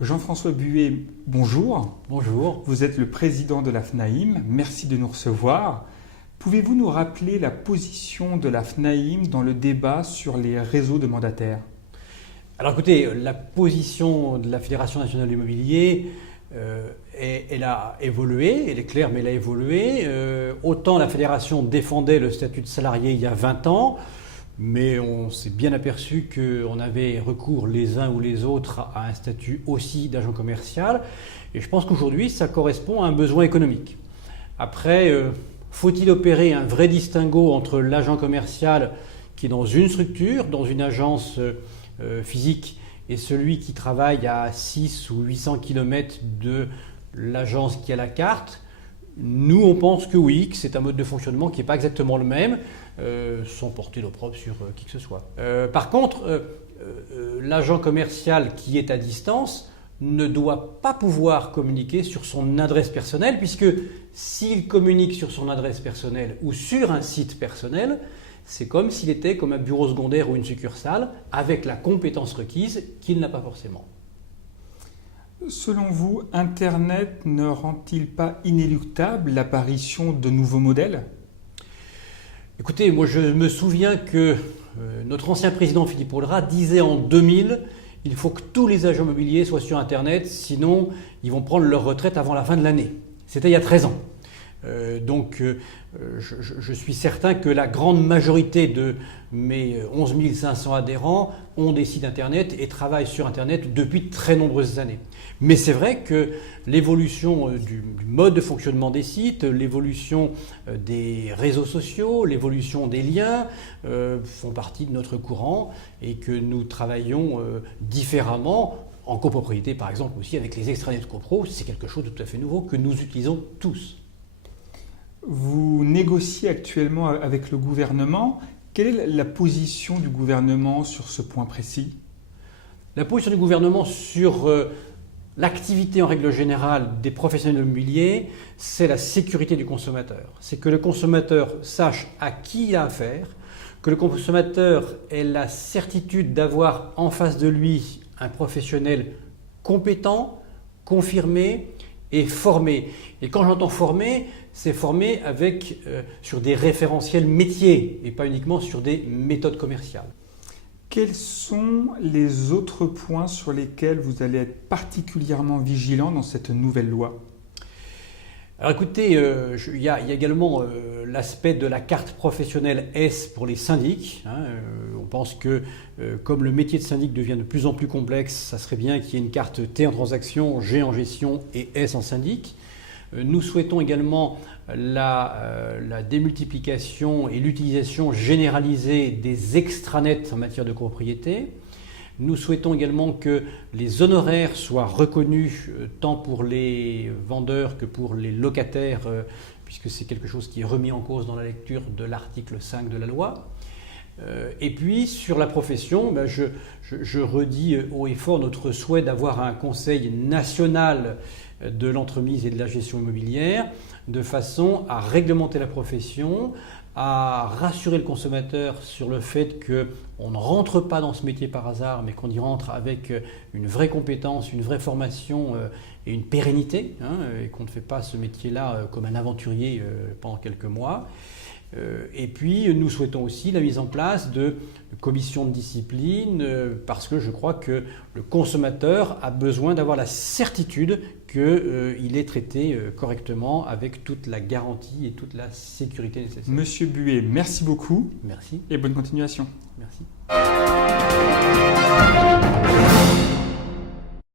Jean-François Buet, bonjour. Bonjour. Vous êtes le président de la FNAIM. Merci de nous recevoir. Pouvez-vous nous rappeler la position de la FNAIM dans le débat sur les réseaux de mandataires ? Alors écoutez, la position de la Fédération nationale de l'immobilier, elle a évolué, elle est claire mais elle a évolué. Autant la Fédération défendait le statut de salarié il y a 20 ans, mais on s'est bien aperçu qu'on avait recours les uns ou les autres à un statut aussi d'agent commercial. Et je pense qu'aujourd'hui, ça correspond à un besoin économique. Après, faut-il opérer un vrai distinguo entre l'agent commercial qui est dans une structure, dans une agence physique, et celui qui travaille à 6 ou 800 km de l'agence qui a la carte? Nous, on pense que oui, que c'est un mode de fonctionnement qui n'est pas exactement le même, sans porter l'opprobre sur qui que ce soit. Par contre, l'agent commercial qui est à distance ne doit pas pouvoir communiquer sur son adresse personnelle, puisque s'il communique sur son adresse personnelle ou sur un site personnel, c'est comme s'il était comme un bureau secondaire ou une succursale, avec la compétence requise qu'il n'a pas forcément. Selon vous, Internet ne rend-il pas inéluctable l'apparition de nouveaux modèles ? Écoutez, moi je me souviens que notre ancien président Philippe Audra disait en 2000 « Il faut que tous les agents immobiliers soient sur Internet, sinon ils vont prendre leur retraite avant la fin de l'année ». C'était il y a 13 ans. Je suis certain que la grande majorité de mes 11 500 adhérents ont des sites Internet et travaillent sur Internet depuis de très nombreuses années. Mais c'est vrai que l'évolution du mode de fonctionnement des sites, l'évolution des réseaux sociaux, l'évolution des liens font partie de notre courant et que nous travaillons différemment en copropriété par exemple aussi avec les extranets copro. C'est quelque chose de tout à fait nouveau que nous utilisons tous. Vous négociez actuellement avec le gouvernement. Quelle est la position du gouvernement sur ce point précis ? La position du gouvernement sur l'activité en règle générale des professionnels immobiliers, c'est la sécurité du consommateur. C'est que le consommateur sache à qui il a affaire, que le consommateur ait la certitude d'avoir en face de lui un professionnel compétent, confirmé et formé. Et quand j'entends formé, c'est formé sur des référentiels métiers et pas uniquement sur des méthodes commerciales. Quels sont les autres points sur lesquels vous allez être particulièrement vigilant dans cette nouvelle loi ? Alors écoutez, il y a également l'aspect de la carte professionnelle S pour les syndics. On pense que comme le métier de syndic devient de plus en plus complexe, ça serait bien qu'il y ait une carte T en transaction, G en gestion et S en syndic. Nous souhaitons également la démultiplication et l'utilisation généralisée des extranets en matière de copropriété. Nous souhaitons également que les honoraires soient reconnus tant pour les vendeurs que pour les locataires, puisque c'est quelque chose qui est remis en cause dans la lecture de l'article 5 de la loi. Et puis sur la profession, je redis haut et fort notre souhait d'avoir un conseil national de l'entremise et de la gestion immobilière, de façon à réglementer la profession, à rassurer le consommateur sur le fait qu'on ne rentre pas dans ce métier par hasard, mais qu'on y rentre avec une vraie compétence, une vraie formation et une pérennité, et qu'on ne fait pas ce métier-là comme un aventurier pendant quelques mois. Et puis nous souhaitons aussi la mise en place de commissions de discipline parce que je crois que le consommateur a besoin d'avoir la certitude qu'il est traité correctement avec toute la garantie et toute la sécurité nécessaire. Monsieur Buet, merci beaucoup. Merci. Et bonne continuation. Merci.